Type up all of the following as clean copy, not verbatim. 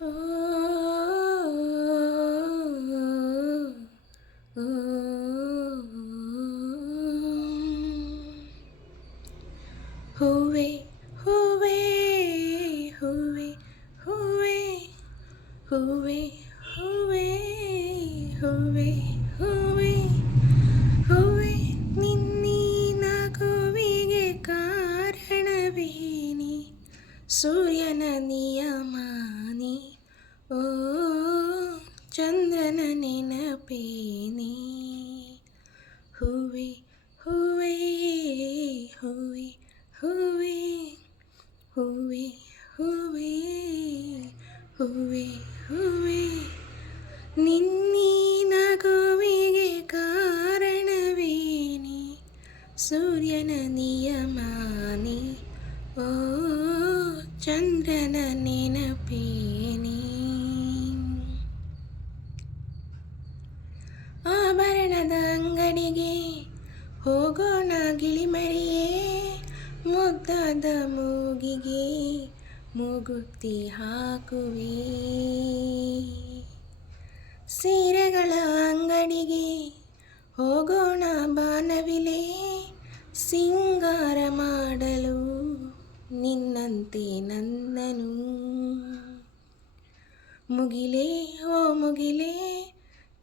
ಓ, ಓ, ಹೂವೆ ಹೂವೆ ಹೂವೆ ಹೂವೆ ಹೂವೆ ಹೂವೆ ಹೂವೆ ಹೂವೆ ಹೂವೆ ನಿನ್ನೀ ನಗುವಿಗೆ ಕಾರಣವೇನಿ ಸೂರ್ಯನ ನಿಯಮಾನಿ ಓ ಚಂದ್ರನ ನೆನಪೇನಿ ಹೂವೆ ಹೂವೆ ಹೂವೆ ಹೂವೆ ಹೂವೆ ಹೂವೆ ಹೂವೆ ಹೂವೆ ನಿನ್ನೀ ನಗುವಿಗೆ ಕಾರಣವೇನಿ ಸೂರ್ಯನ ನಿಯಮಾನಿ ಓ ಚಂದ್ರನ ನೆನಪೇನಿ ಆಭರಣದ ಅಂಗಡಿಗೆ ಹೋಗೋಣ ಗಿಳಿಮರಿಯೇ ಮುದ್ದಾದ ಮೂಗಿಗೆ ಮೂಗುತ್ತಿ ಹಾಕುವೆ ಸೀರೆಗಳ ಅಂಗಡಿಗೆ ಹೋಗೋಣ ಬಾನವಿಲೆ ಸಿಂಗಾರ ಮಾಡಲು ನಿನ್ನಂತೆ ನನ್ನನು ಮುಗಿಲೇ ಓ ಮುಗಿಲೇ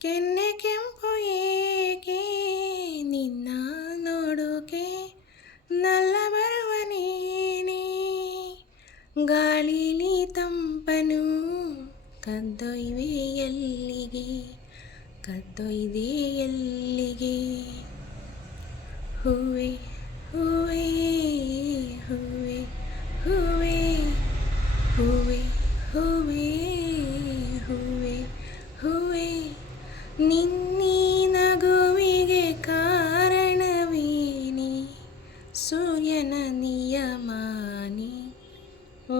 ಕೆನ್ನೆ ಕೆಂಪು ಏಕೆ ನಿನ್ನ ನೋಡೋಕೆ ನಲ್ಲ ಬರುವ ನೀನೇ ಗಾಳಿಲಿ ತಂಪನು ಕದ್ದೊಯ್ವೆ ಎಲ್ಲಿಗೆ ಕದ್ದೊಯ್ದೆ ಎಲ್ಲಿಗೆ ಹೂವೆ ಹೂವೆ ಹೂವೆ ಹೂವೆ ಹೂವೆ ಹೂವೆ ಹೂವೆ ಹೂವೆ ನಿನ್ನೀ ನಗುವಿಗೆ ಕಾರಣವೇನಿ ಸೂರ್ಯನ ನಿಯಮಾನಿ ಓ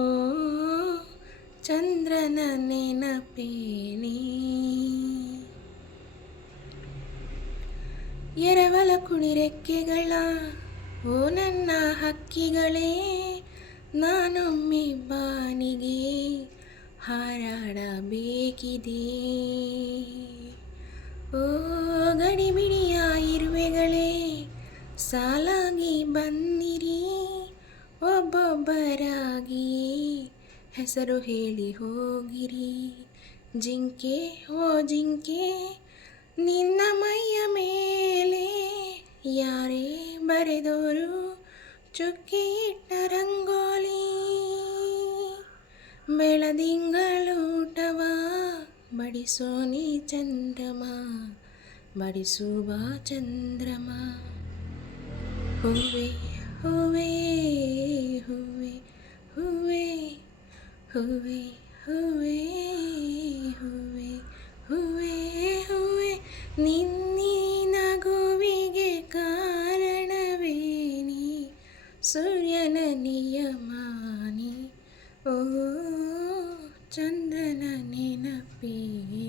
ಚಂದ್ರನ ನೆನಪೇನಿ ಎರವಲ ಕುಣಿರೆಕ್ಕೆಗಳ ಓ ನನ್ನ ಹಕ್ಕಿಗಳೇ ನಾನೊಮ್ಮೆ ಬಾನಿಗೆ ಹಾರಾಡಬೇಕಿದೆ ಓ ಗಡಿಬಿಡಿಯ ಇರುವೆಗಳೇ ಸಾಲಾಗಿ ಬನ್ನಿರಿ ಒಬ್ಬೊಬ್ಬರಾಗಿ ಹೆಸರು ಹೇಳಿ ಹೋಗಿರಿ ಜಿಂಕೆ ಓ ಜಿಂಕೆ ನಿನ್ನ ಮೈಯ ಮೇಲೆ ಯಾರೇ ಬರೆದೋರು ಚುಕ್ಕಿ ಇಟ್ಟ ರಂಗೋಲಿ ಬೆಳದಿಂಗಳೂಟವ ಬಡಿಸೋನಿ ಚಂದ್ರಮ ಬಡಿಸುವ ಚಂದ್ರಮ ಹೂವೆ ಹೂವೆ ಹೂವೆ ಹೂವೆ ಹೂವೆ ಹೂವೆ ಹೂವೆ ಹೂವೆ ಹೂವೆ ನಿನ್ನೀ ನಗುವಿಗೆ ಕಾರಣವೇನಿ ಸೂರ್ಯನ ನಿಯಮಾನಿ ಓ ಚಂದ್ರನ ನೆನಪೇನಿ